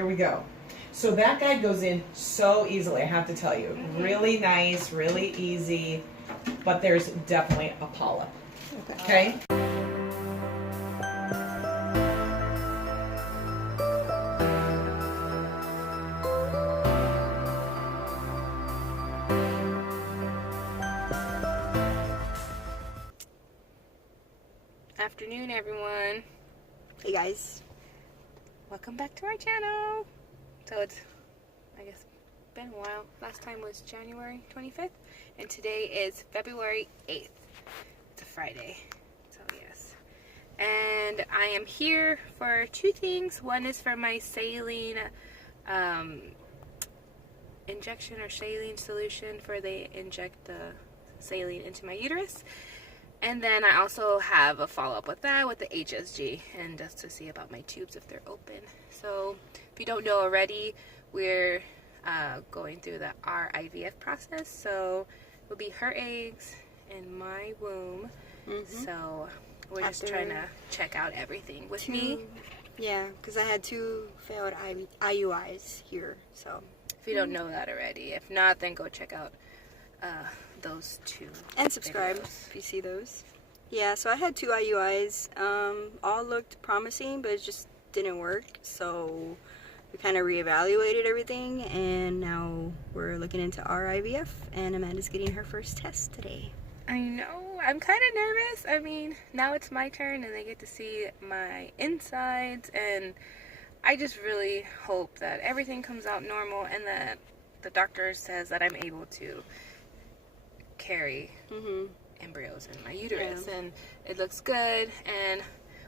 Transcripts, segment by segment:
Here we go. So that guide goes in so easily, I have to tell you. Really nice, really easy, but there's definitely a polyp. Okay? Afternoon, everyone. Hey guys, Welcome back to our channel. So it's, I guess, been a while. Last time was January 25th, and today is February 8th. It's a Friday, so yes. And I am here for two things. One is for my saline injection or saline solution, for they inject the saline into my uterus. And then I also have a follow-up with that with the HSG, and just to see about my tubes if they're open. So if you don't know already, we're going through the IVF process. So it'll be her eggs in my womb. So we're just trying to check out everything with me. Yeah, because I had 2 failed IUIs here, so. If you don't know that already. If not, then go check out those 2. And subscribe if you see those. Yeah, so I had 2 IUIs. All looked promising, but it just didn't work. So we kind of reevaluated everything, and now we're looking into our IVF, and Amanda's getting her first test today. I know. I'm kind of nervous. I mean, now it's my turn, and they get to see my insides, and I just really hope that everything comes out normal, and that the doctor says that I'm able to carry embryos in my uterus, and it looks good, and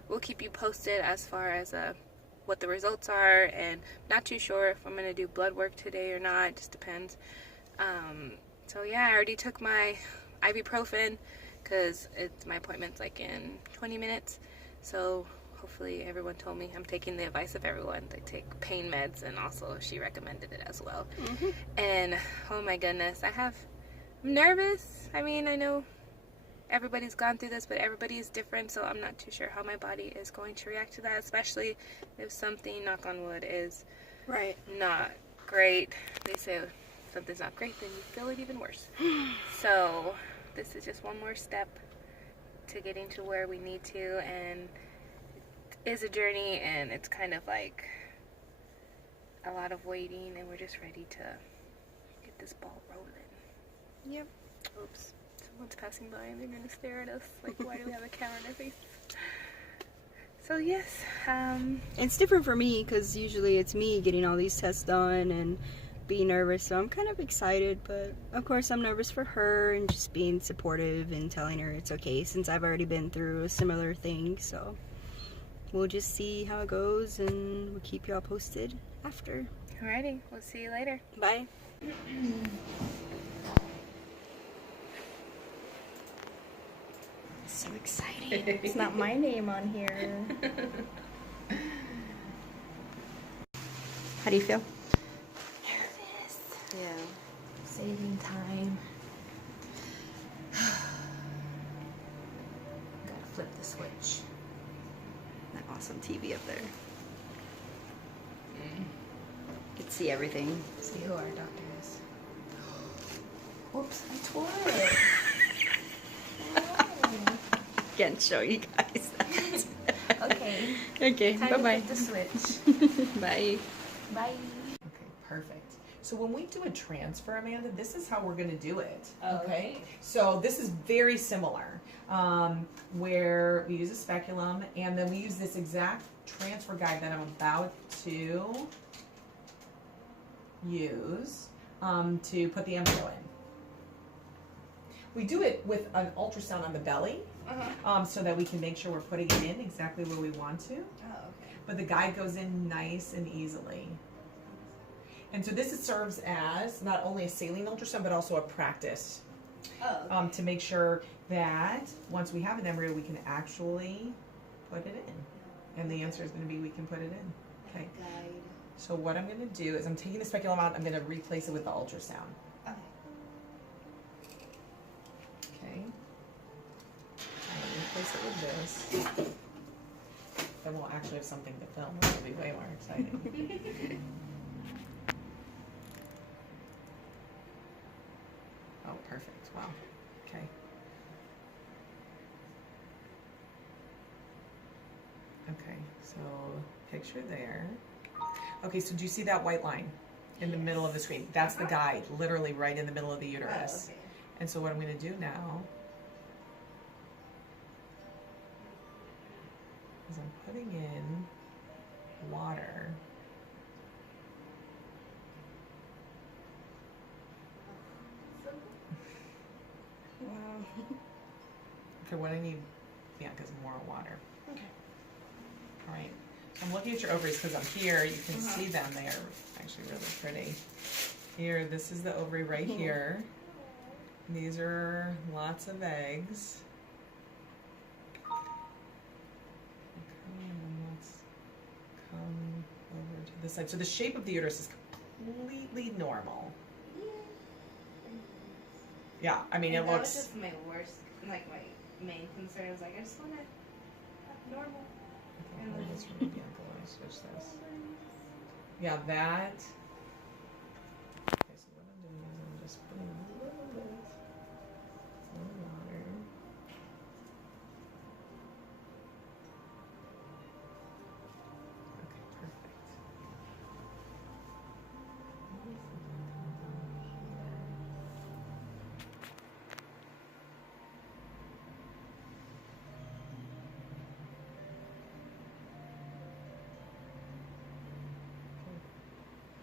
we'll keep you posted as far as what the results are. And not too sure if I'm gonna do blood work today or not. It just depends. So yeah, I already took my ibuprofen because my appointment's like in 20 minutes. So hopefully, everyone told me I'm taking the advice of everyone. They take pain meds, and also she recommended it as well. And oh my goodness, I'm nervous. I mean, I know everybody's gone through this, but everybody is different, so I'm not too sure how my body is going to react to that, especially if something, knock on wood, is not great. They say if something's not great, then you feel it even worse. So this is just one more step to getting to where we need to, and it is a journey, and it's kind of like a lot of waiting, and we're just ready to get this ball rolling. Yep. Oops. Someone's passing by and they're gonna stare at us like, why do we have a camera in our face? So yes, It's different for me because usually it's me getting all these tests done and being nervous, so I'm kind of excited, but of course I'm nervous for her, and just being supportive and telling her it's okay since I've already been through a similar thing. So we'll just see how it goes, and we'll keep y'all posted after. alrighty, we'll see you later. Bye. So exciting. It's not my name on here. How do you feel? Nervous. Yeah. Saving time. Gotta flip the switch. That awesome TV up there. You can see everything. See who our doctor is. Whoops, I tore it. Can't show you guys that. Okay. Okay, Time bye-bye. to flip the switch. Bye. Bye. Okay, perfect. So when we do a transfer, Amanda, this is how we're going to do it. Okay. So this is very similar, where we use a speculum, and then we use this exact transfer guide that I'm about to use to put the embryo in. We do it with an ultrasound on the belly, so that we can make sure we're putting it in exactly where we want to. But the guide goes in nice and easily. And so this serves as not only a saline ultrasound, but also a practice to make sure that once we have an embryo, we can actually put it in. And the answer is going to be we can put it in. Okay. So what I'm going to do is I'm taking the speculum out. I'm going to replace it with the ultrasound. Okay. I'm going to replace it with this. Then we'll actually have something to film, which will be way more exciting. So picture there. Okay, so do you see that white line in the middle of the screen? That's the guide, literally right in the middle of the uterus. Oh, okay. And so what I'm going to do now is I'm putting in water. Wow. Okay, what I need, because more water. Okay. All right. So I'm looking at your ovaries because I'm here. You can see them. They are actually really pretty. Here, this is the ovary right here. These are lots of eggs. Okay, and let's come over to this side. So the shape of the uterus is completely normal. Yeah, I mean, And it that looks... was just my worst, like my main concern. I was like, I just want to have normal. Okay, let me just let me switch this. Yeah, that... Okay, so what I'm doing is I'm just putting a little bit of water. Okay, perfect.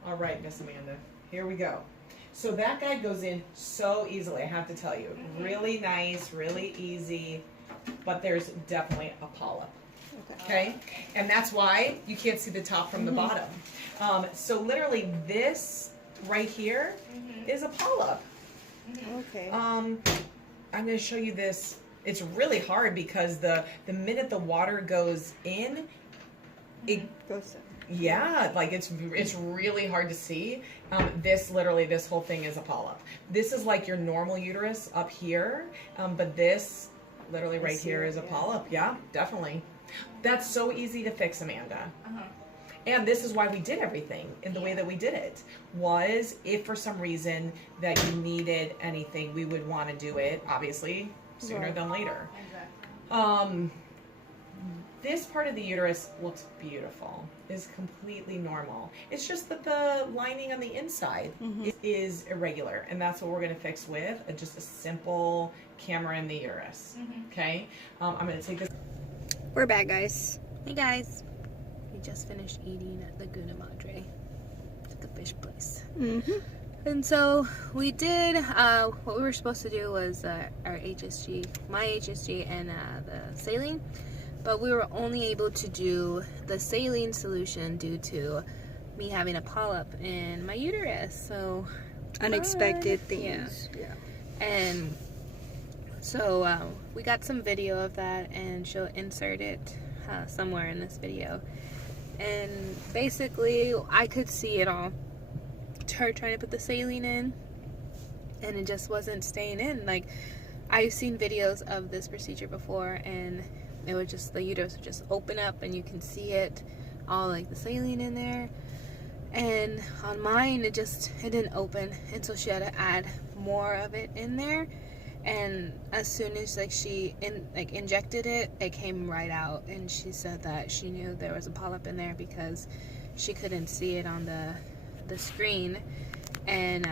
All right, Miss Amanda, here we go. So that guide goes in so easily, I have to tell you. Really nice, really easy, but there's definitely a polyp. Okay? And that's why you can't see the top from the bottom. So literally this right here is a polyp. Okay. I'm going to show you this. It's really hard because the minute the water goes in, it Goes yeah, like it's really hard to see. This whole thing is a polyp. This is like your normal uterus up here, but this literally right here is a polyp. Yeah, definitely. That's so easy to fix, Amanda. And this is why we did everything in the way that we did it. Was if for some reason that you needed anything, we would want to do it obviously sooner than later. Exactly. This part of the uterus looks beautiful. Is completely normal. It's just that the lining on the inside is irregular, and that's what we're going to fix with just a simple camera in the uterus. Okay, I'm going to take this. We're back, guys. Hey guys, we just finished eating at Laguna Madre. It's like a fish place. And so we did, what we were supposed to do was our HSG, my HSG, and the saline. But we were only able to do the saline solution due to me having a polyp in my uterus. So Unexpected things. Yeah. And so we got some video of that, and she'll insert it somewhere in this video. And basically, I could see it all. Her trying to put the saline in, and it just wasn't staying in. Like, I've seen videos of this procedure before, and it would just, the uterus would just open up and you can see it all, like the saline in there. And on mine it didn't open, and so she had to add more of it in there. And as soon as like she injected it, it came right out. And she said that she knew there was a polyp in there because she couldn't see it on the screen, and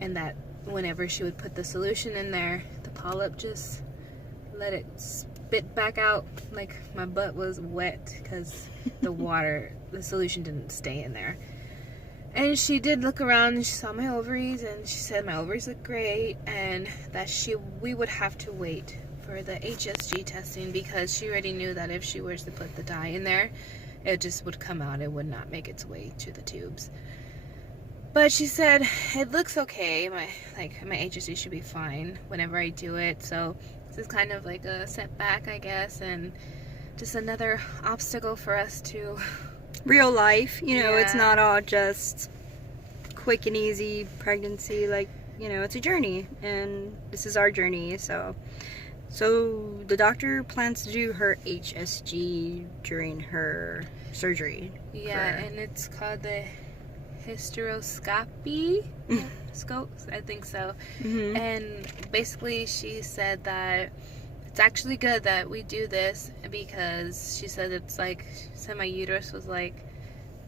that whenever she would put the solution in there, the polyp just let it spit back out. Like, my butt was wet because the solution didn't stay in there. And she did look around and she saw my ovaries, and she said my ovaries look great, and that we would have to wait for the HSG testing because she already knew that if she was to put the dye in there, it just would come out. It would not make its way to the tubes. But she said it looks okay. My HSG should be fine whenever I do it. So this is kind of like a setback, I guess, and just another obstacle for us to Real life, it's Yeah. not all just quick and easy pregnancy. Like, it's a journey, and this is our journey. So the doctor plans to do her HSG during her surgery. Yeah, and it's called the hysteroscopy scope, I think so. And basically she said that it's actually good that we do this because she said it's like, she said my uterus was like,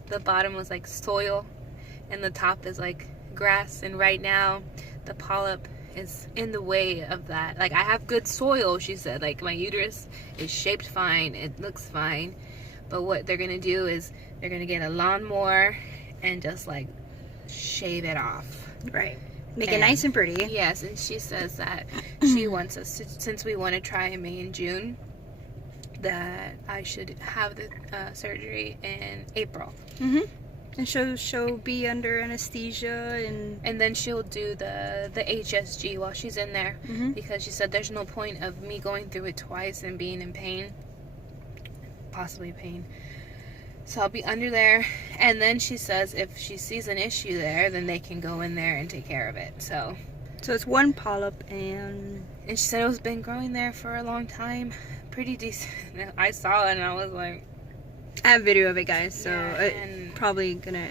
the bottom was like soil and the top is like grass, and right now the polyp is in the way of that. Like, I have good soil, she said, like my uterus is shaped fine, it looks fine, but what they're gonna do is they're gonna get a lawnmower and just like shave it off. Right. Make it nice and pretty. Yes, and she says that she wants us to, since we want to try in May and June, that I should have the surgery in April. And she'll be under anesthesia, and then she'll do the HSG while she's in there, because she said there's no point of me going through it twice and being in pain, possibly pain. So I'll be under there, and then she says if she sees an issue there, then they can go in there and take care of it. So it's one polyp, and she said it's been growing there for a long time, pretty decent. I saw it and I was like, I have video of it, guys, so and probably gonna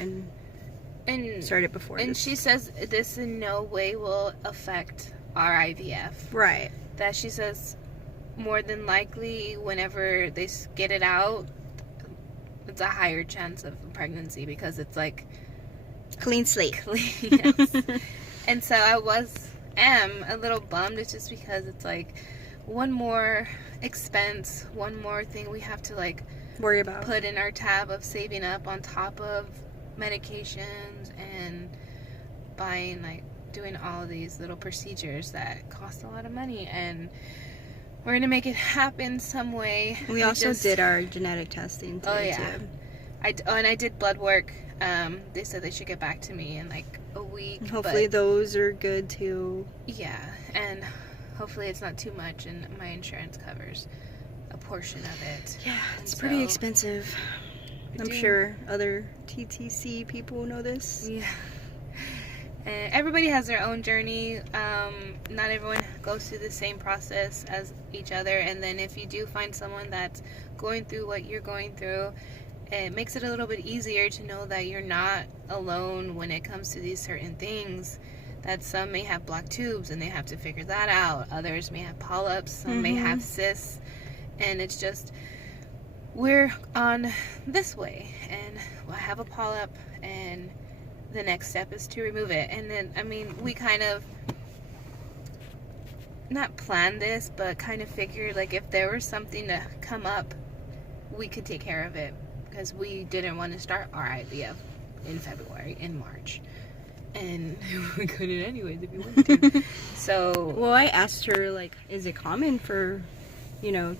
insert it before. And she says this in no way will affect our IVF. Right. That she says more than likely whenever they get it out, it's a higher chance of pregnancy because it's like clean slate. Yes. And so I am a little bummed. It's just because it's like one more expense, one more thing we have to like worry about, put in our tab of saving up on top of medications and buying, like doing all of these little procedures that cost a lot of money, and we're gonna make it happen some way. We also did our genetic testing too. Oh yeah. And I did blood work. They said they should get back to me in like a week. Hopefully those are good too. Yeah, and hopefully it's not too much and my insurance covers a portion of it. Yeah, it's pretty expensive. I'm sure other TTC people know this. Yeah. And everybody has their own journey. Not everyone goes through the same process as each other. And then if you do find someone that's going through what you're going through, it makes it a little bit easier to know that you're not alone when it comes to these certain things. That some may have blocked tubes and they have to figure that out. Others may have polyps. Some may have cysts. And it's just, we're on this way. And I have a polyp, and the next step is to remove it. And then, I mean, we kind of not planned this, but kind of figured like if there was something to come up, we could take care of it, because we didn't want to start our IVF in February, in March, and we couldn't anyways if we wanted to. So, well, I asked her, like, is it common for, you know,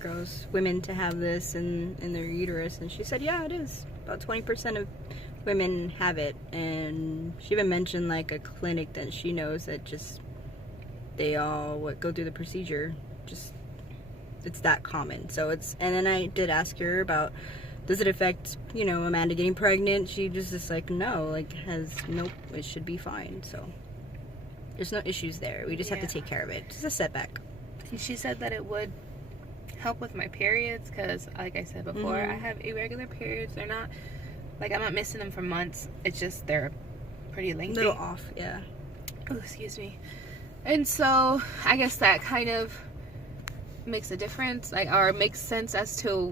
women to have this in their uterus? And she said, yeah, it is. About 20% of women have it. And she even mentioned like a clinic that she knows that just they all go through the procedure. Just, it's that common. So it's, and then I did ask her about, does it affect, you know, Amanda getting pregnant? She just like, no, like, nope, it should be fine. So there's no issues there. We just have to take care of it. Just a setback. And she said that it would help with my periods, because like I said before, I have irregular periods. They're not like, I'm not missing them for months. It's just they're pretty lengthy. A little off, yeah. Oh, excuse me. And so I guess that kind of makes a difference, like, or makes sense as to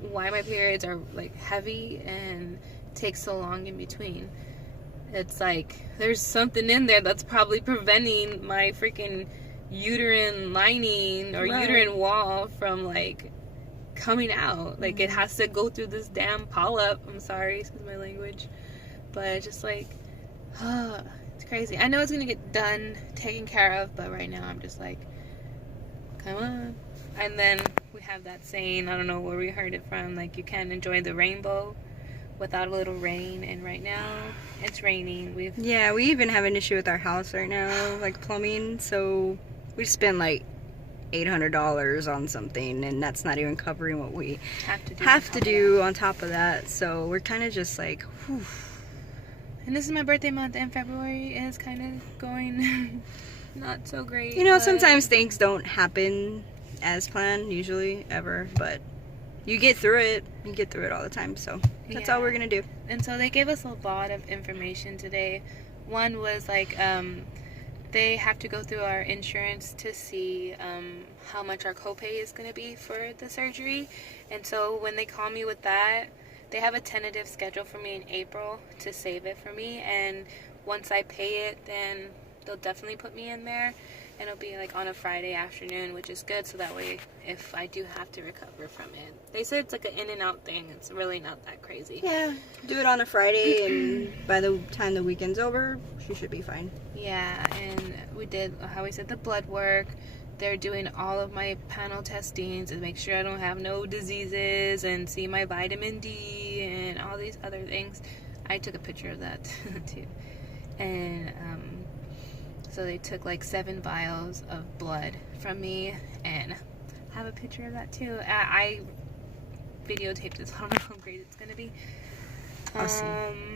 why my periods are like heavy and take so long in between. It's like there's something in there that's probably preventing my freaking uterine lining or uterine wall from like coming out. Like, it has to go through this damn polyp. I'm sorry, excuse my language, but it's just like, it's crazy. I know it's gonna get done, taken care of, but right now I'm just like, come on. And then we have that saying, I don't know where we heard it from, like, you can't enjoy the rainbow without a little rain, and right now it's raining. We even have an issue with our house right now, like plumbing, so we spent like $800 on something, and that's not even covering what we have to do on top of that. So we're kind of just like, whew. And this is my birthday month, and February is kind of going not so great. You know, sometimes things don't happen as planned, usually, ever, but you get through it. You get through it all the time, so that's all we're gonna do. And so they gave us a lot of information today. One was like, they have to go through our insurance to see how much our copay is going to be for the surgery. And so when they call me with that, they have a tentative schedule for me in April to save it for me. And once I pay it, then they'll definitely put me in there. And it'll be like on a Friday afternoon, which is good. So that way, if I do have to recover from it. They said it's like an in and out thing. It's really not that crazy. Yeah, do it on a Friday, and by the time the weekend's over, she should be fine. Yeah, and we did, how we said, the blood work. They're doing all of my panel testings to make sure I don't have no diseases, and see my vitamin D and all these other things. I took a picture of that too. And so they took like 7 vials of blood from me, and I have a picture of that too. I videotaped this. I don't know how great it's gonna be. Awesome.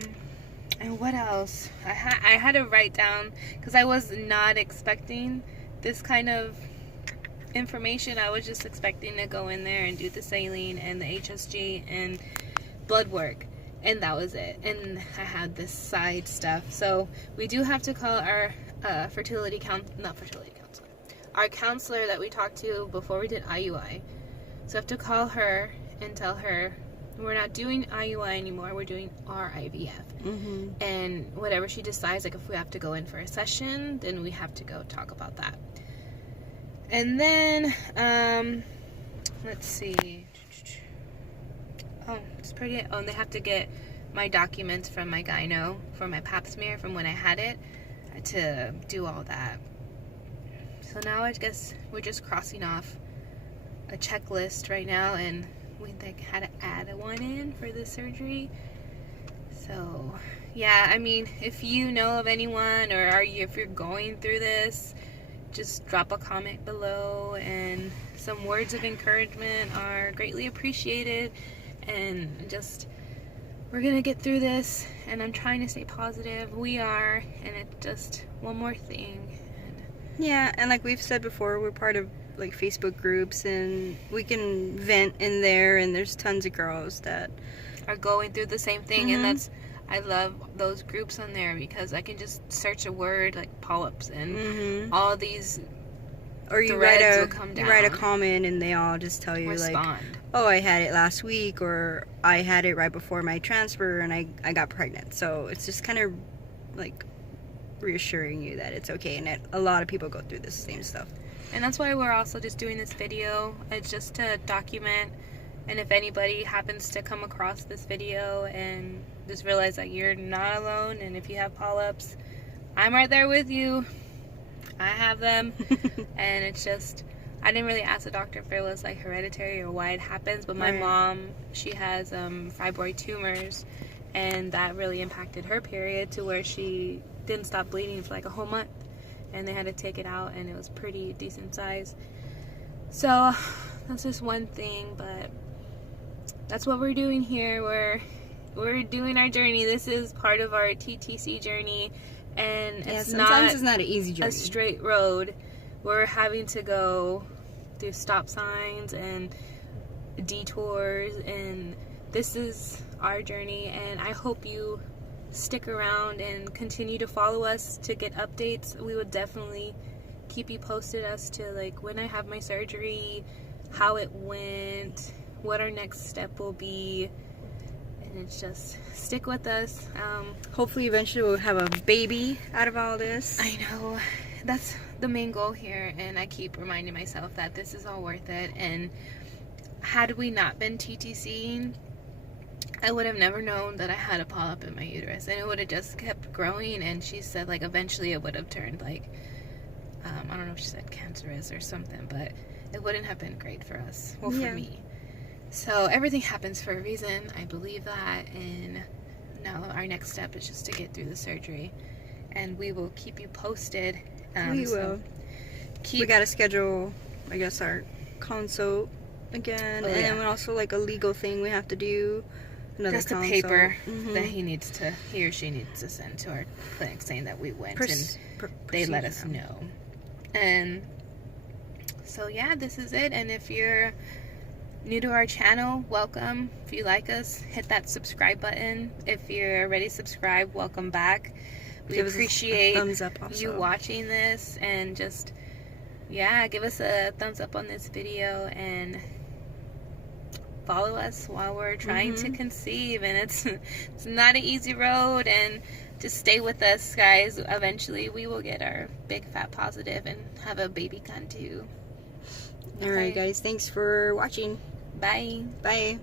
And what else? I had to write down, because I was not expecting this kind of information. I was just expecting to go in there and do the saline and the HSG and blood work, and that was it. And I had this side stuff. So we do have to call our our counselor that we talked to before we did IUI. So I have to call her and tell her we're not doing IUI anymore, we're doing our IVF. Mm-hmm. And whatever she decides, like if we have to go in for a session, then we have to go talk about that. And then, let's see. Oh, it's pretty. Oh, and they have to get my documents from my gyno for my pap smear from when I had it to do all that. So now I guess we're just crossing off a checklist right now, and we had to add one in for the surgery. So yeah, I mean, if you know of anyone, or if you're going through this, just drop a comment below, and some words of encouragement are greatly appreciated. And just, we're gonna get through this, and I'm trying to stay positive. We are, and it's just one more thing. Yeah, and like we've said before, we're part of like Facebook groups, and we can vent in there, and there's tons of girls that are going through the same thing. Mm-hmm. And I love those groups on there, because I can just search a word like polyps, and Mm-hmm. all these or you threads will come you write a down. comment, and they all just tell you respond. like, oh, I had it last week, or I had it right before my transfer, and I got pregnant. So it's just kind of like reassuring you that it's okay, and that a lot of people go through this same stuff. And that's why we're also just doing this video. It's just to document, and if anybody happens to come across this video and just realize that you're not alone, and if you have polyps, I'm right there with you. I have them. And it's just, I didn't really ask the doctor if it was like hereditary or why it happens, but my Right. mom, she has fibroid tumors, and that really impacted her period to where she didn't stop bleeding for like a whole month, and they had to take it out, and it was pretty decent size. So that's just one thing, but that's what we're doing here. We're doing our journey. This is part of our TTC journey, and Yeah, it's sometimes not it's not an easy journey. a straight road. We're having to go through stop signs and detours, and this is our journey, and I hope you stick around and continue to follow us to get updates. We would definitely keep you posted as to like when I have my surgery, how it went, what our next step will be, and it's just stick with us. Hopefully eventually we'll have a baby out of all this. I know that's the main goal here, and I keep reminding myself that this is all worth it. And had we not been TTCing, I would have never known that I had a polyp in my uterus, and it would have just kept growing. And she said like eventually it would have turned like I don't know if she said cancerous or something, but it wouldn't have been great for us, well, Yeah. for me. So everything happens for a reason. I believe that, and now our next step is just to get through the surgery, and we will keep you posted. We will. We gotta schedule, I guess, our consult again, Oh, and yeah. then also like a legal thing we have to do. Another just a consult. paper Mhm. that he or she needs to send to our clinic saying that we went, and they let us procedure. know. And so yeah, this is it. And if you're new to our channel, welcome. If you like us, hit that subscribe button. If you're already subscribed, welcome back. We Give us a appreciate thumbs up also. you watching this, and just, yeah, give us a thumbs up on this video and follow us while we're trying to conceive. And it's not an easy road, and just stay with us, guys. Eventually we will get our big fat positive and have a baby gun too. Alright guys, thanks for watching. Bye. Bye.